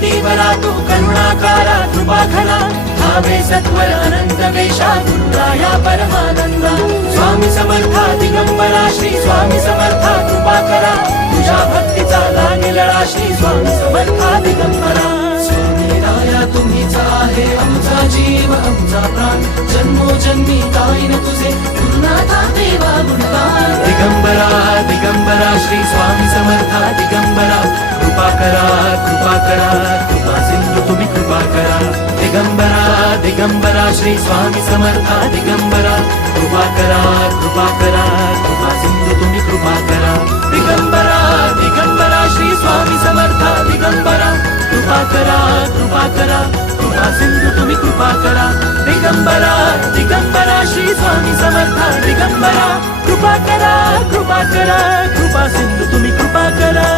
कीर्तिवरा तू करुणाकारा कृपाखला भावे सत्वर अनंत वेशा गुरुराया परमानंदा स्वामी समर्था दिगंबरा श्री स्वामी समर्था कृपाकरा तुझ्या भक्तीचा लागेलळा श्री स्वामी समर्था दिगंबरा स्वामी राया तुम्हीच आहे आमचा जीव आमचा प्राण जन्मोजन्मी गाईन तुझे गुरुनाथा देवा गुणगान दिगंबरा दिगंबरा श्री स्वामी समर्था दिगंबरा कृपा करा कृपा सिंधू तुम्ही कृपा करा दिगंबरा दिगंबरा श्री स्वामी समर्था दिगंबरा कृपा करा कृपा सिंधू तुम्ही कृपा करा दिगंबरा दिगंबरा श्री स्वामी समर्था दिगंबरा कृपा करा कृपा सिंधू तुम्ही कृपा करा दिगंबरा दिगंबरा श्री स्वामी समर्था दिगंबरा कृपा करा कृपा सिंधू तुम्ही कृपा करा